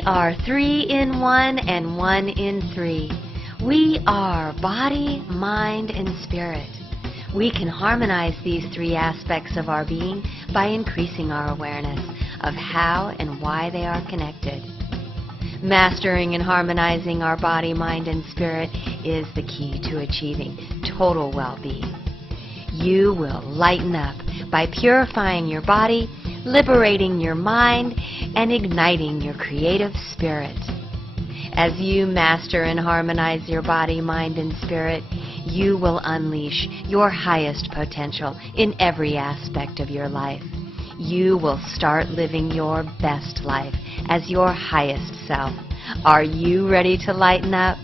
We are 3 in 1 and 1 in 3. We are body, mind, and spirit. We can harmonize these 3 aspects of our being by increasing our awareness of how and why they are connected. Mastering and harmonizing our body, mind, and spirit is the key to achieving total well-being. You will lighten up by purifying your body, liberating your mind, and igniting your creative spirit. As you master and harmonize your body, mind, and spirit, you will unleash your highest potential in every aspect of your life. You will start living your best life as your highest self. Are you ready to lighten up?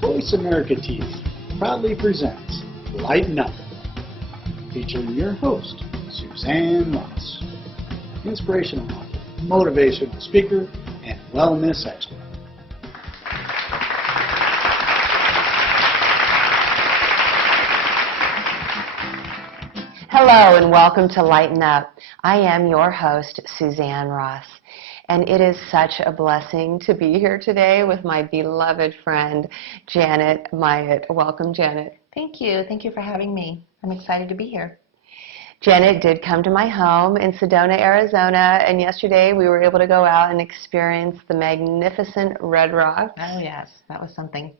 Voice America TV proudly presents Lighten Up, featuring your host, Suzanne Ross, inspirational author, motivational speaker, and wellness expert. Hello and welcome to Lighten Up. I am your host, Suzanne Ross, and it is such a blessing to be here today with my beloved friend, Janet Myatt. Welcome, Janet. Thank you. Thank you for having me. I'm excited to be here. Janet did come to my home in Sedona, Arizona, and yesterday we were able to go out and experience the magnificent Red Rocks. Oh, yes. That was something.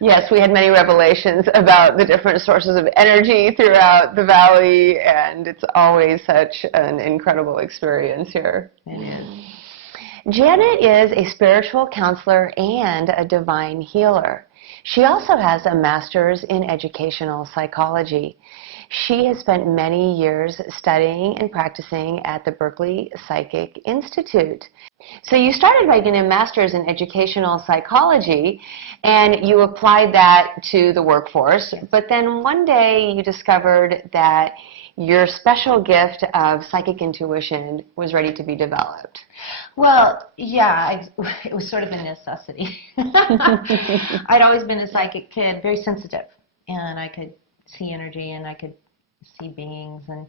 Yes, we had many revelations about the different sources of energy throughout the valley, and it's always such an incredible experience here. It is. Janet is a spiritual counselor and a divine healer. She also has a master's in educational psychology. She has spent many years studying and practicing at the Berkeley Psychic Institute. So you started by getting a master's in educational psychology, and you applied that to the workforce, but then one day you discovered that your special gift of psychic intuition was ready to be developed. Well, yeah, it was sort of a necessity. I'd always been a psychic kid, very sensitive, and I could see energy and I could see beings and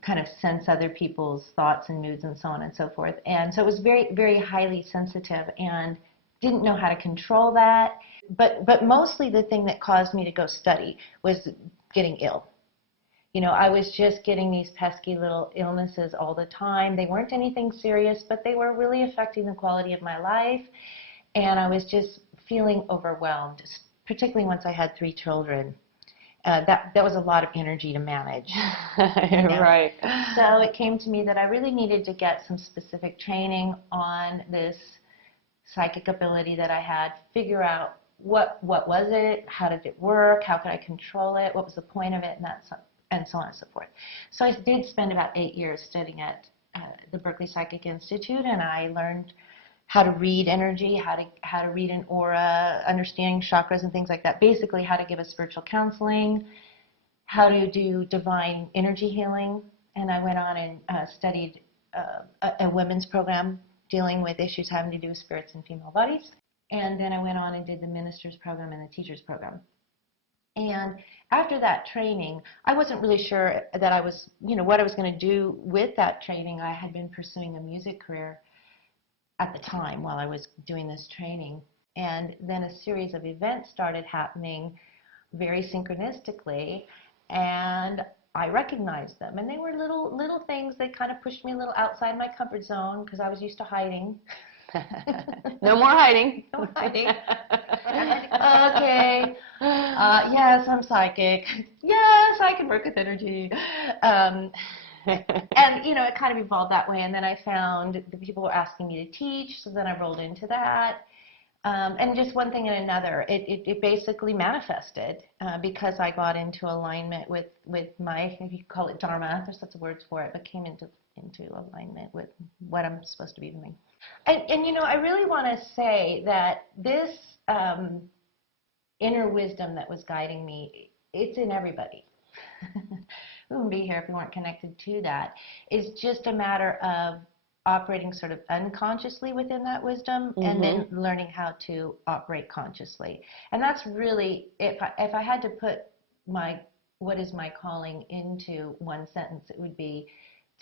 kind of sense other people's thoughts and moods and so on and so forth. And so it was very, very highly sensitive and didn't know how to control that. But mostly the thing that caused me to go study was getting ill. You know, I was just getting these pesky little illnesses all the time. They weren't anything serious, but they were really affecting the quality of my life. And I was just feeling overwhelmed, particularly once I had 3 children. That was a lot of energy to manage. You know? Right. So it came to me that I really needed to get some specific training on this psychic ability that I had, figure out what was it, how did it work, how could I control it, what was the point of it, and so on and so forth. So I did spend about 8 years studying at the Berkeley Psychic Institute, and I learned how to read energy, how to read an aura, understanding chakras and things like that. Basically, how to give a spiritual counseling, how to do divine energy healing. And I went on and studied a women's program dealing with issues having to do with spirits and female bodies. And then I went on and did the minister's program and the teacher's program. And after that training, I wasn't really sure that I was, what I was going to do with that training. I had been pursuing a music career at the time while I was doing this training. And then a series of events started happening very synchronistically, and I recognized them. And they were little things that kind of pushed me a little outside my comfort zone because I was used to hiding. No more hiding. No hiding. Okay. Yes, I'm psychic. Yes, I can work with energy. And, it kind of evolved that way. And then I found the people were asking me to teach, so then I rolled into that. And just one thing and another, it basically manifested because I got into alignment with my, if you call it dharma, there's lots of words for it, but came into alignment with what I'm supposed to be doing. And I really want to say that this inner wisdom that was guiding me, it's in everybody. We wouldn't be here if we weren't connected to that. It's just a matter of operating sort of unconsciously within that wisdom, and then learning how to operate consciously. And that's really, if I had to put what is my calling into one sentence, it would be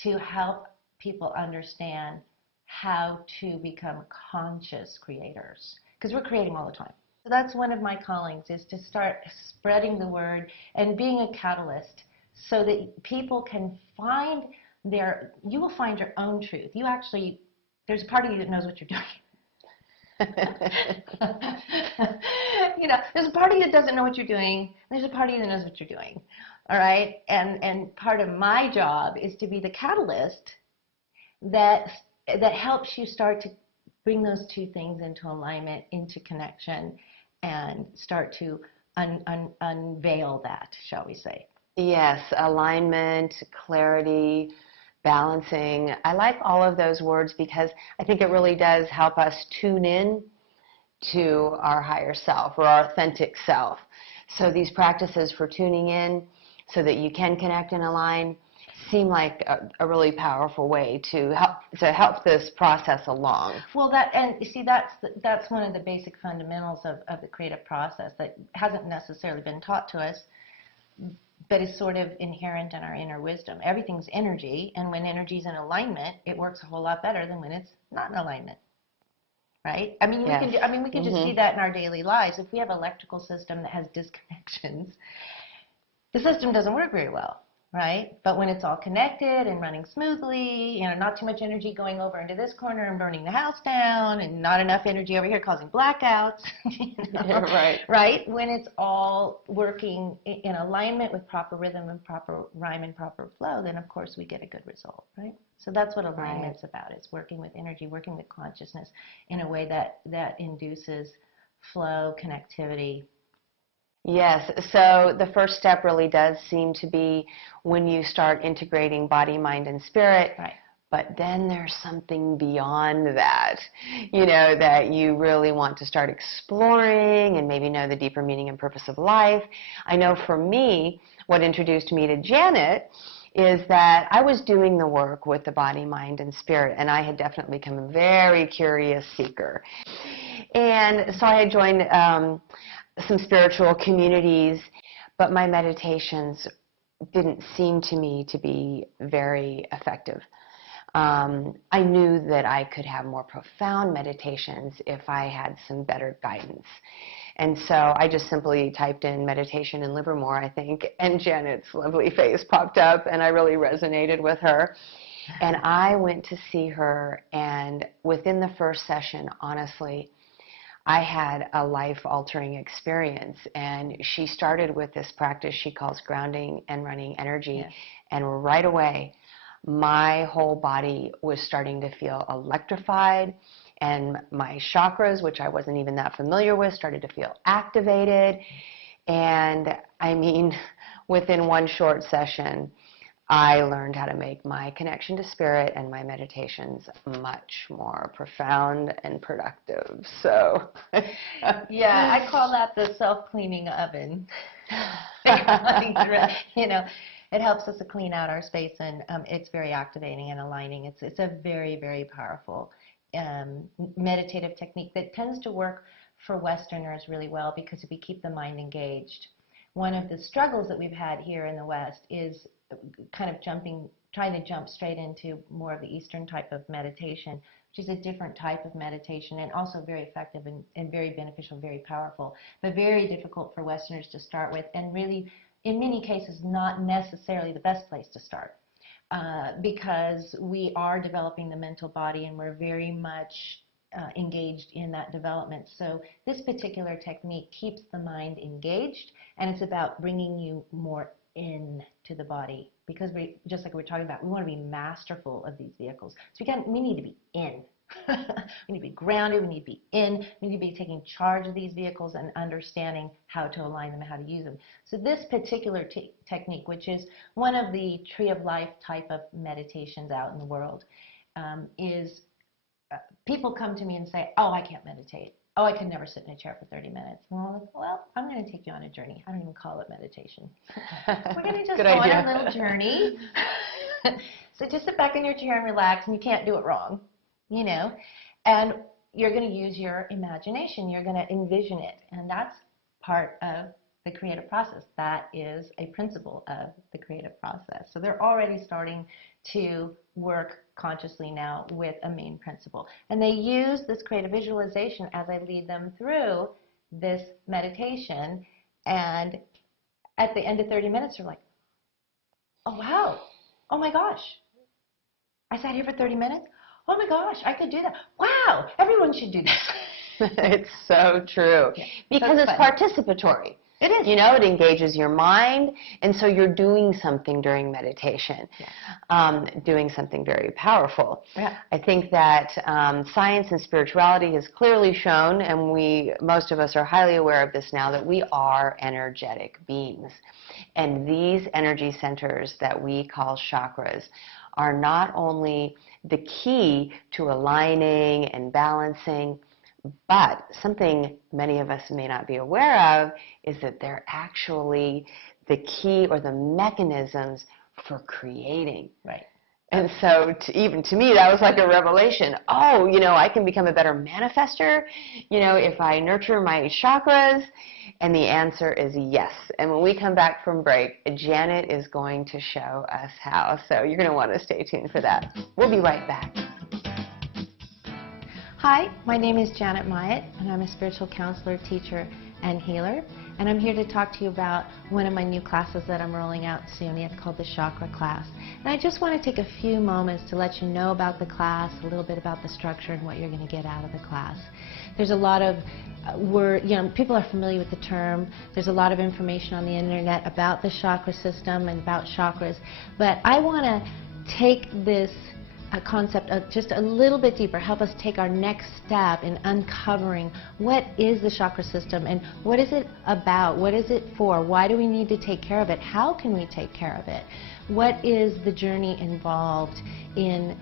to help people understand how to become conscious creators, because we're creating all the time. So that's one of my callings, is to start spreading the word and being a catalyst so that people can find you will find your own truth. There's a part of you that knows what you're doing. There's a part of you that doesn't know what you're doing. There's a part of you that knows what you're doing. All right? And part of my job is to be the catalyst that helps you start to bring those two things into alignment, into connection, and start to unveil that, shall we say. Yes, alignment, clarity, balancing. I like all of those words because I think it really does help us tune in to our higher self or our authentic self. So these practices for tuning in so that you can connect and align seem like a really powerful way to help this process along. Well, that's one of the basic fundamentals of the creative process that hasn't necessarily been taught to us, but is sort of inherent in our inner wisdom. Everything's energy, and when energy's in alignment, it works a whole lot better than when it's not in alignment. Right? I mean, Yes. we can just see that in our daily lives. If we have an electrical system that has disconnections, the system doesn't work very well, right? But when it's all connected and running smoothly, not too much energy going over into this corner and burning the house down, and not enough energy over here causing blackouts, Right. Right? When it's all working in alignment with proper rhythm and proper rhyme and proper flow, then of course we get a good result, right? So that's what alignment's about. It's working with energy, working with consciousness in a way that induces flow, connectivity. Yes, so the first step really does seem to be when you start integrating body, mind, and spirit. Right. But then there's something beyond that, that you really want to start exploring and maybe know the deeper meaning and purpose of life. I know for me, what introduced me to Janet is that I was doing the work with the body, mind, and spirit, and I had definitely become a very curious seeker. And so I had joined some spiritual communities, but my meditations didn't seem to me to be very effective. I knew that I could have more profound meditations if I had some better guidance. And so I just simply typed in meditation in Livermore, I think, and Janet's lovely face popped up, and I really resonated with her. And I went to see her, and within the first session, honestly, I had a life-altering experience. And she started with this practice she calls grounding and running energy. Yes. And right away, my whole body was starting to feel electrified, and my chakras, which I wasn't even that familiar with, started to feel activated. And I mean, within one short session, I learned how to make my connection to spirit and my meditations much more profound and productive. So, yeah, I call that the self-cleaning oven. It helps us to clean out our space, and it's very activating and aligning. It's a very, very powerful meditative technique that tends to work for Westerners really well because we keep the mind engaged. One of the struggles that we've had here in the West is kind of trying to jump straight into more of the Eastern type of meditation, which is a different type of meditation and also very effective and very beneficial, very powerful, but very difficult for Westerners to start with, and really, in many cases, not necessarily the best place to start. Because we are developing the mental body and we're very much engaged in that development. So this particular technique keeps the mind engaged, and it's about bringing you more in to the body, because just like we're talking about, we want to be masterful of these vehicles. So we need to be in. We need to be grounded, we need to be in, we need to be taking charge of these vehicles and understanding how to align them and how to use them. So this particular technique, which is one of the tree of life type of meditations out in the world, is people come to me and say, oh, I can't meditate. Oh, I could never sit in a chair for 30 minutes. And I'm like, well, I'm going to take you on a journey. I don't even call it meditation. We're going to just go on a little journey. So just sit back in your chair and relax, and you can't do it wrong. And you're going to use your imagination. You're going to envision it. And that's part of the creative process. That is a principle of the creative process. So they're already starting to work consciously now with a main principle. And they use this creative visualization as I lead them through this meditation. And at the end of 30 minutes, they're like, oh, wow. Oh, my gosh. I sat here for 30 minutes. Oh, my gosh, I could do that. Wow, everyone should do this. It's so true. Yeah, because it's participatory. It is. You know, it engages your mind, and so you're doing something during meditation, doing something very powerful. Yeah. I think that science and spirituality has clearly shown, and most of us are highly aware of this now, that we are energetic beings. And these energy centers that we call chakras are not only the key to aligning and balancing, but something many of us may not be aware of is that they're actually the key or the mechanisms for creating. Right. And so even to me, that was like a revelation. Oh, you know, I can become a better manifester, you know, if I nurture my chakras. And the answer is yes. And when we come back from break, Janet is going to show us how. So you're going to want to stay tuned for that. We'll be right back. Hi, my name is Janet Myatt, and I'm a spiritual counselor, teacher, and healer. And I'm here to talk to you about one of my new classes that I'm rolling out soon. It's called the Chakra Class. And I just want to take a few moments to let you know about the class, a little bit about the structure and what you're going to get out of the class. There's a lot of people are familiar with the term. There's a lot of information on the internet about the chakra system and about chakras. But I want to take this concept just a little bit deeper, help us take our next step in uncovering what is the chakra system and what is it about, what is it for, why do we need to take care of it, how can we take care of it, what is the journey involved in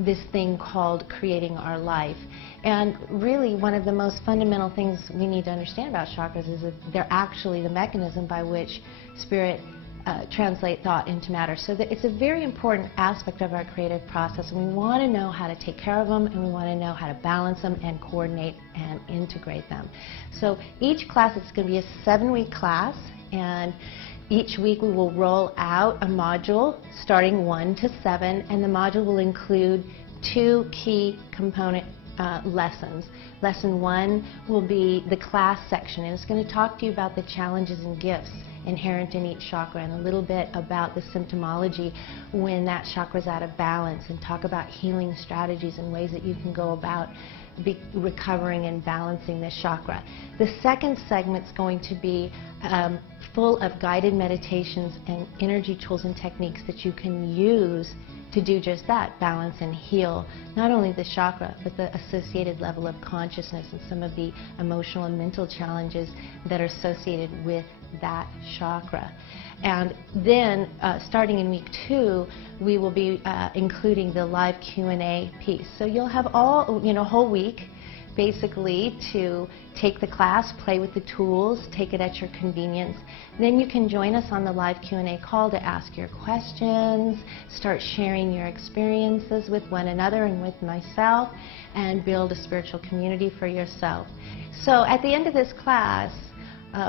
this thing called creating our life. And really one of the most fundamental things we need to understand about chakras is that they're actually the mechanism by which spirit translate thought into matter. So that it's a very important aspect of our creative process, and we want to know how to take care of them, and we want to know how to balance them and coordinate and integrate them. So each class is going to be a 7-week class, and each week we will roll out a module starting 1 to 7, and the module will include 2 key component lessons. Lesson 1 will be the class section, and it's going to talk to you about the challenges and gifts inherent in each chakra and a little bit about the symptomology when that chakra is out of balance, and talk about healing strategies and ways that you can go about recovering and balancing this chakra. The second segment is going to be full of guided meditations and energy tools and techniques that you can use to do just that, balance and heal not only the chakra, but the associated level of consciousness and some of the emotional and mental challenges that are associated with that chakra. And then, starting in week 2, we will be including the live Q&A piece. So you'll have a whole week basically to take the class, play with the tools, take it at your convenience. Then you can join us on the live Q&A call to ask your questions, start sharing your experiences with one another and with myself, and build a spiritual community for yourself. So at the end of this class,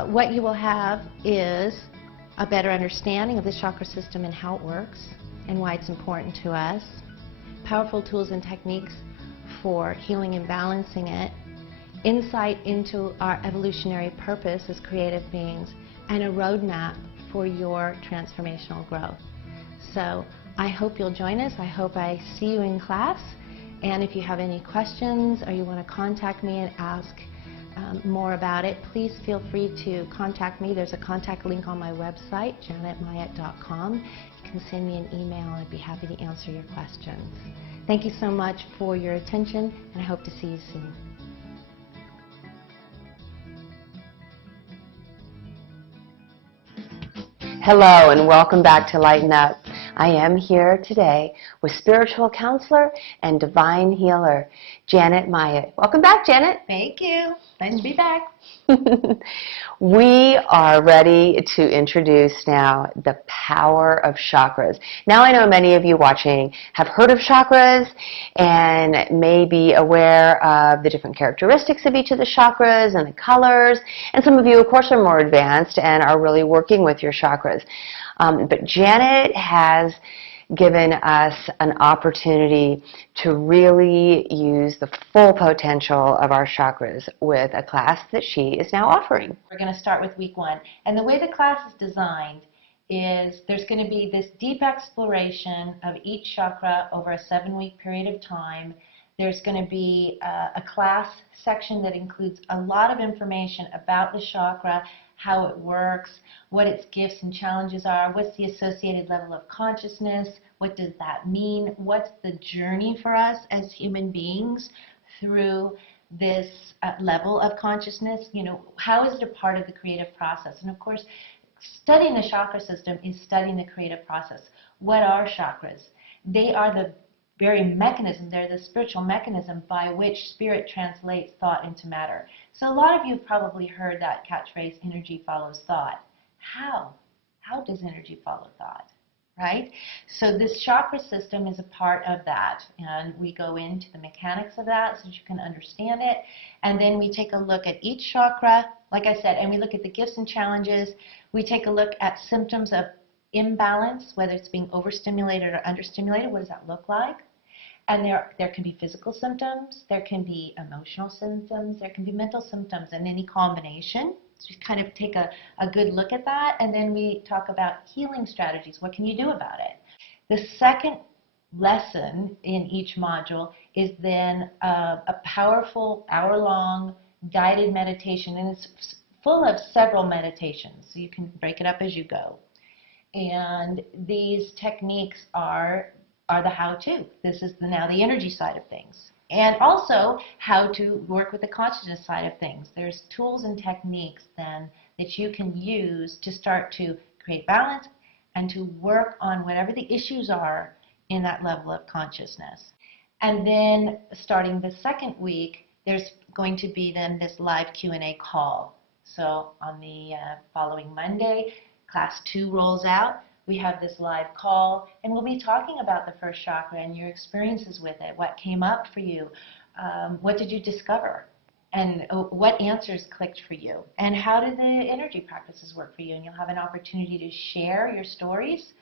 what you will have is a better understanding of the chakra system and how it works and why it's important to us, powerful tools and techniques for healing and balancing it, insight into our evolutionary purpose as creative beings, and a roadmap for your transformational growth. So I hope you'll join us. I hope I see you in class. And if you have any questions or you want to contact me and ask more about it, please feel free to contact me. There's a contact link on my website, janetmyatt.com. You can send me an email. I'd be happy to answer your questions. Thank you so much for your attention, and I hope to see you soon. Hello, and welcome back to Lighten Up. I am here today with spiritual counselor and divine healer, Janet Myatt. Welcome back, Janet. Thank you. Nice to be back. We are ready to introduce now the power of chakras. Now I know many of you watching have heard of chakras and may be aware of the different characteristics of each of the chakras and the colors. And some of you, of course, are more advanced and are really working with your chakras. But Janet has given us an opportunity to really use the full potential of our chakras with a class that she is now offering. We're going to start with week 1. And the way the class is designed is there's going to be this deep exploration of each chakra over a 7-week period of time. There's going to be a class section that includes a lot of information about the chakra, how it works, what its gifts and challenges are, what's the associated level of consciousness, what does that mean, what's the journey for us as human beings through this level of consciousness, you know, how is it a part of the creative process? And of course, studying the chakra system is studying the creative process. What are chakras? They are the very mechanism, they're the spiritual mechanism by which spirit translates thought into matter. So a lot of you have probably heard that catchphrase, energy follows thought. How? How does energy follow thought? Right? So this chakra system is a part of that, and we go into the mechanics of that so that you can understand it, and then we take a look at each chakra, like I said, and we look at the gifts and challenges. We take a look at symptoms of imbalance, whether it's being overstimulated or understimulated. What does that look like? And there can be physical symptoms, there can be emotional symptoms, there can be mental symptoms, and any combination. So we kind of take a good look at that, and then we talk about healing strategies. What can you do about it? The second lesson in each module is then a powerful hour-long guided meditation, and it's full of several meditations, so you can break it up as you go. And these techniques are the how-to. This is now the energy side of things. And also how to work with the consciousness side of things. There's tools and techniques then that you can use to start to create balance and to work on whatever the issues are in that level of consciousness. And then starting the second week, there's going to be then this live Q&A call. So on the following Monday, class 2 rolls out. We have this live call, and we'll be talking about the first chakra and your experiences with it. What came up for you? What did you discover? And what answers clicked for you? And how did the energy practices work for you? And you'll have an opportunity to share your stories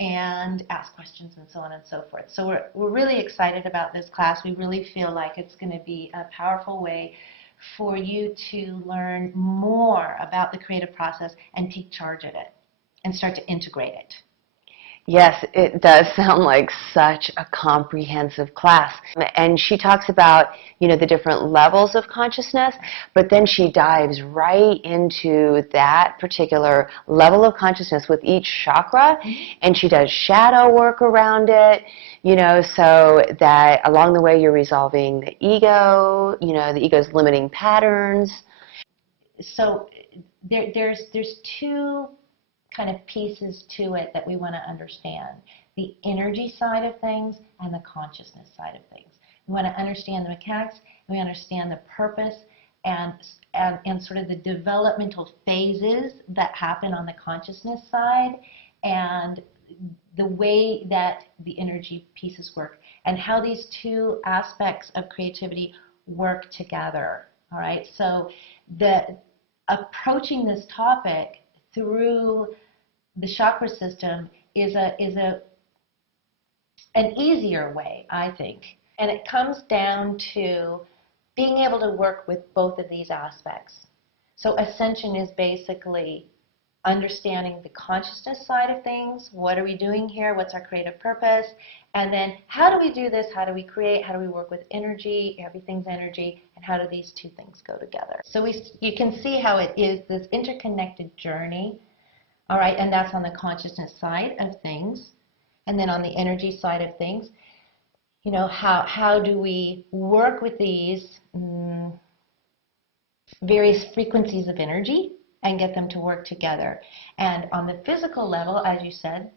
and ask questions and so on and so forth. So we're really excited about this class. We really feel like it's going to be a powerful way for you to learn more about the creative process and take charge of it and start to integrate it. Yes, it does sound like such a comprehensive class. And she talks about, you know, the different levels of consciousness, but then she dives right into that particular level of consciousness with each chakra, and she does shadow work around it, you know, so that along the way you're resolving the ego, you know, the ego's limiting patterns. So there's 2 kind of pieces to it that we want to understand. The energy side of things and the consciousness side of things. We want to understand the mechanics, and we understand the purpose and sort of the developmental phases that happen on the consciousness side, and the way that the energy pieces work, and how these 2 aspects of creativity work together. All right, so approaching this topic through the chakra system is an easier way, I think. And it comes down to being able to work with both of these aspects. So ascension is basically understanding the consciousness side of things. What are we doing here? What's our creative purpose? And then how do we do this? How do we create? How do we work with energy? Everything's energy. And how do these 2 things go together? So you can see how it is this interconnected journey. All right, and that's on the consciousness side of things. And then on the energy side of things, you know, how do we work with these various frequencies of energy and get them to work together? And on the physical level, as you said,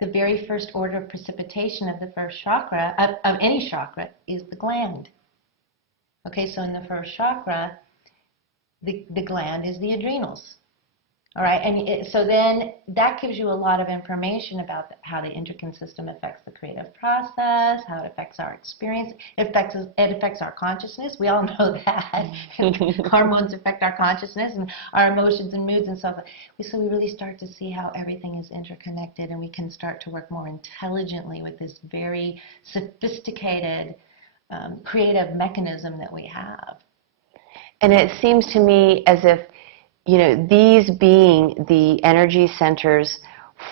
the very first order of precipitation of the first chakra, of any chakra, is the gland. Okay, so in the first chakra, the gland is the adrenals. All right, and so then that gives you a lot of information about how the endocrine system affects the creative process, how it affects our experience. It affects our consciousness. We all know that. Hormones affect our consciousness and our emotions and moods and stuff. So we really start to see how everything is interconnected, and we can start to work more intelligently with this very sophisticated creative mechanism that we have. And it seems to me as if, you know, these being the energy centers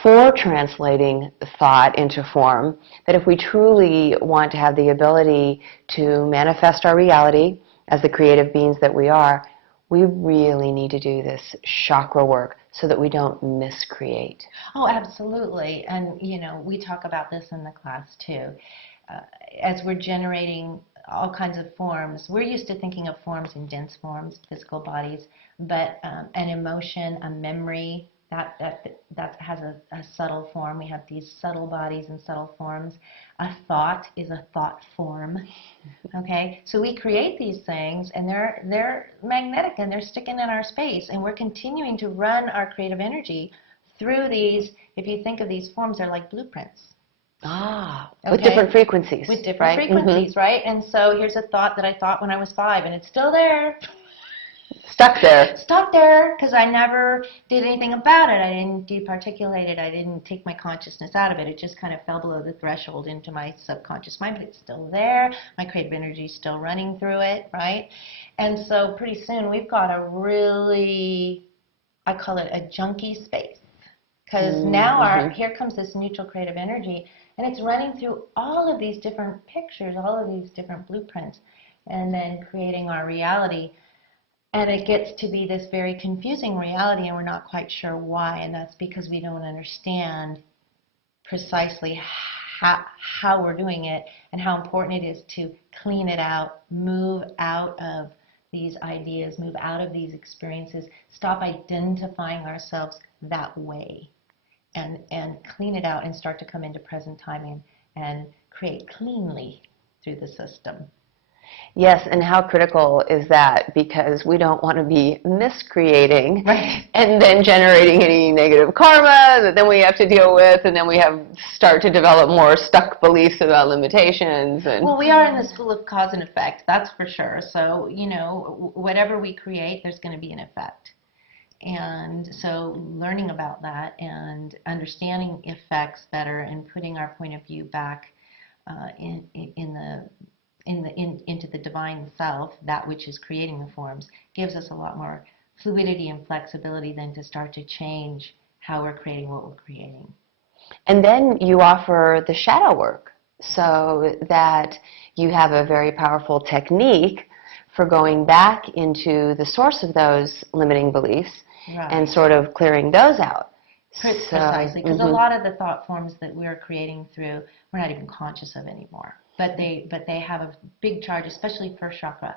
for translating thought into form, that if we truly want to have the ability to manifest our reality as the creative beings that we are, we really need to do this chakra work so that we don't miscreate. Oh, absolutely. And, you know, we talk about this in the class too. As we're generating all kinds of forms, we're used to thinking of forms in dense forms, physical bodies, but an emotion, a memory, that has a subtle form. We have these subtle bodies and subtle forms. A thought is a thought form. Okay, so we create these things, and they're magnetic, and they're sticking in our space, and we're continuing to run our creative energy through these. If you think of these forms, they're like blueprints. Ah, okay? With different frequencies. With different right? frequencies, Mm-hmm. right? And so here's a thought that I thought when I was 5, and it's still there. Stuck there. Stuck there because I never did anything about it. I didn't departiculate it. I didn't take my consciousness out of it. It just kind of fell below the threshold into my subconscious mind, but it's still there. My creative energy is still running through it, right? And so pretty soon we've got a really, I call it a junky space. Because now here comes this neutral creative energy, and it's running through all of these different pictures, all of these different blueprints, and then creating our reality. And it gets to be this very confusing reality, and we're not quite sure why, and that's because we don't understand precisely how we're doing it and how important it is to clean it out, move out of these ideas, move out of these experiences, stop identifying ourselves that way, and clean it out and start to come into present time and create cleanly through the system. Yes, and how critical is that? Because we don't want to be miscreating and then generating any negative karma that then we have to deal with, and then we start to develop more stuck beliefs about limitations. And well, we are in the school of cause and effect, that's for sure. So, you know, whatever we create, there's going to be an effect. And so learning about that and understanding effects better and putting our point of view back into the divine self, that which is creating the forms, gives us a lot more fluidity and flexibility than to start to change how we're creating what we're creating. And then you offer the shadow work so that you have a very powerful technique for going back into the source of those limiting beliefs and sort of clearing those out. Precisely, because a lot of the thought forms that we're creating through, we're not even conscious of anymore. But they have a big charge, especially first chakra.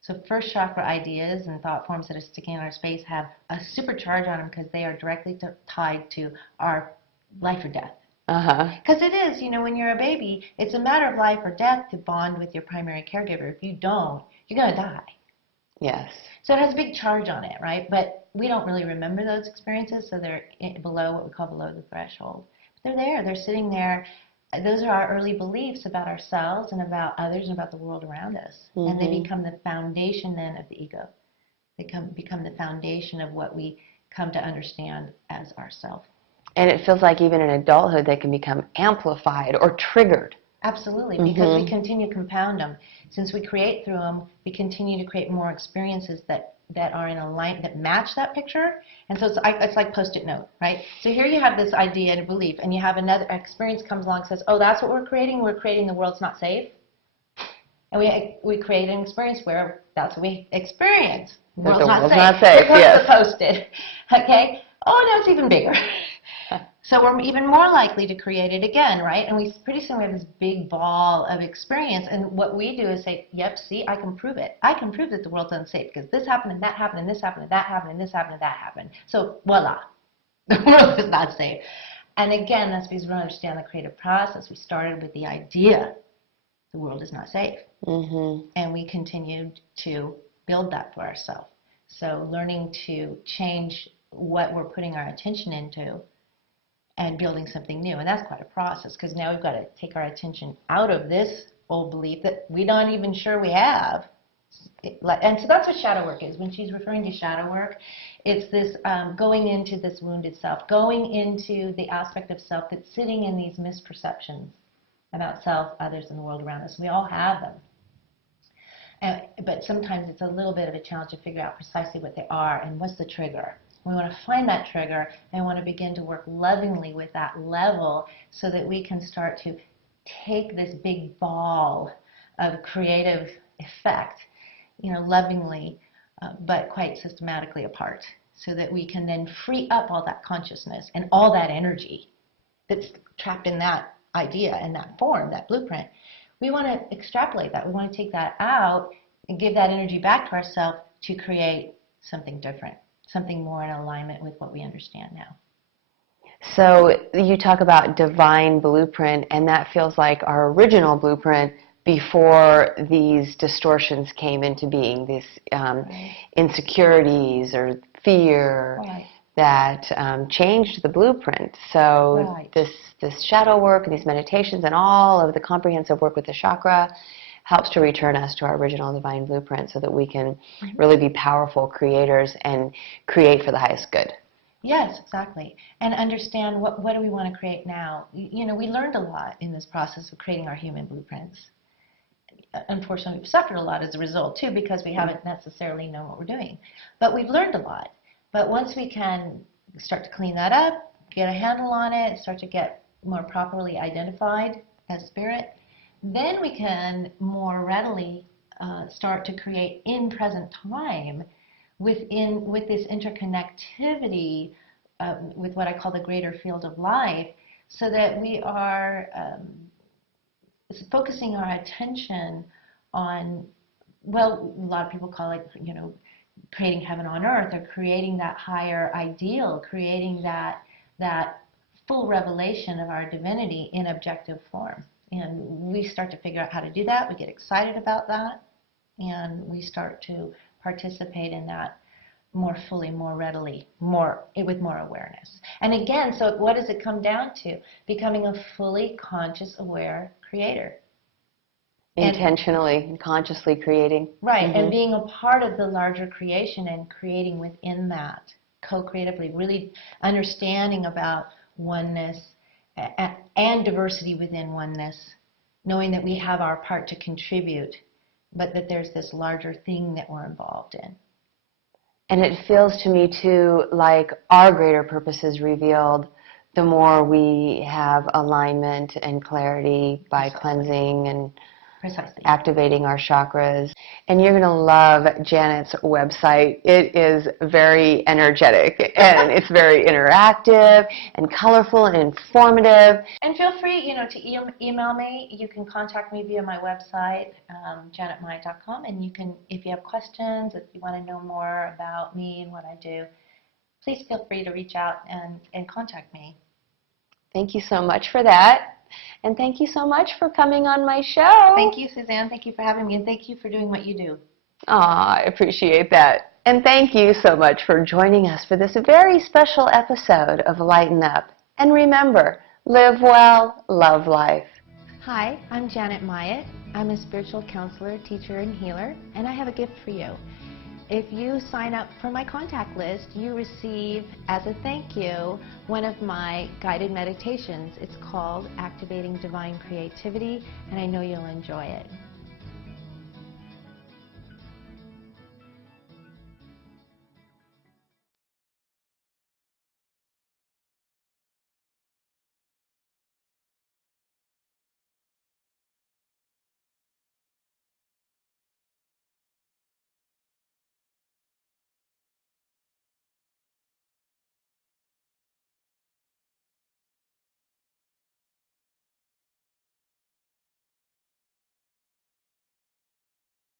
So first chakra ideas and thought forms that are sticking in our space have a super charge on them because they are directly tied to our life or death. Because it is, you know, when you're a baby, it's a matter of life or death to bond with your primary caregiver. If you don't, you're going to die. Yes. So it has a big charge on it, right? But we don't really remember those experiences, so they're below what we call below the threshold. But they're there. They're sitting there. Those are our early beliefs about ourselves and about others and about the world around us. And they become the foundation then of the ego. They become the foundation of what we come to understand as ourself. And it feels like even in adulthood they can become amplified or triggered. Absolutely, because we continue to compound them. Since we create through them, we continue to create more experiences that are in alignment, that match that picture. And so it's like Post-it note, right? So here you have this idea and a belief, and you have another experience comes along and says, oh, that's what we're creating? We're creating the world's not safe? And we create an experience where that's what we experience. The world's not safe. Here comes the Post-it. Okay? Oh, no, it's even bigger. So we're even more likely to create it again, right? And pretty soon we have this big ball of experience. And what we do is say, yep, see, I can prove it. I can prove that the world's unsafe because this happened and that happened and this happened and that happened and this happened and that happened. So voila, the world is not safe. And again, that's because we don't understand the creative process. We started with the idea the world is not safe. And we continued to build that for ourselves. So learning to change what we're putting our attention into and building something new. And that's quite a process, because now we've got to take our attention out of this old belief that we're not even sure we have. And so that's what shadow work is. When she's referring to shadow work, it's this going into this wounded self, going into the aspect of self that's sitting in these misperceptions about self, others, and the world around us. We all have them. But sometimes it's a little bit of a challenge to figure out precisely what they are and what's the trigger. We want to find that trigger and want to begin to work lovingly with that level so that we can start to take this big ball of creative effect, lovingly, but quite systematically apart, so that we can then free up all that consciousness and all that energy that's trapped in that idea and that form, that blueprint. We want to extrapolate that. We want to take that out and give that energy back to ourselves to create something different, something more in alignment with what we understand now. So you talk about divine blueprint, and that feels like our original blueprint before these distortions came into being, these insecurities or fear that changed the blueprint. So this shadow work, these meditations, and all of the comprehensive work with the chakra helps to return us to our original divine blueprint so that we can really be powerful creators and create for the highest good. Yes, exactly. And understand what do we want to create now. We learned a lot in this process of creating our human blueprints. Unfortunately, we've suffered a lot as a result, too, because we haven't necessarily known what we're doing. But we've learned a lot. But once we can start to clean that up, get a handle on it, start to get more properly identified as spirit, then we can more readily start to create in present time with this interconnectivity with what I call the greater field of life, so that we are focusing our attention on, well, a lot of people call it, creating heaven on earth, or creating that higher ideal, creating that full revelation of our divinity in objective form. And we start to figure out how to do that. We get excited about that, and we start to participate in that more fully, more readily, with more awareness. And again, so what does it come down to? Becoming a fully conscious, aware creator. Intentionally and consciously creating. Right, and being a part of the larger creation and creating within that, co-creatively, really understanding about oneness and diversity within oneness, knowing that we have our part to contribute, but that there's this larger thing that we're involved in. And it feels to me, too, like our greater purpose is revealed the more we have alignment and clarity by cleansing and activating our chakras. And you're going to love Janet's website. It is very energetic, and it's very interactive and colorful and informative. And feel free, to email me. You can contact me via my website, janetmyatt.com, and you can, if you have questions, if you want to know more about me and what I do, please feel free to reach out and contact me. Thank you so much for that. And thank you so much for coming on my show. Thank you, Suzanne. Thank you for having me, and thank you for doing what you do. I appreciate that. And thank you so much for joining us for this very special episode of Lighten Up. And remember, live well, love life. Hi, I'm Janet Myatt. I'm a spiritual counselor, teacher, and healer, and I have a gift for you. If you sign up for my contact list, you receive, as a thank you, one of my guided meditations. It's called Activating Divine Creativity, and I know you'll enjoy it.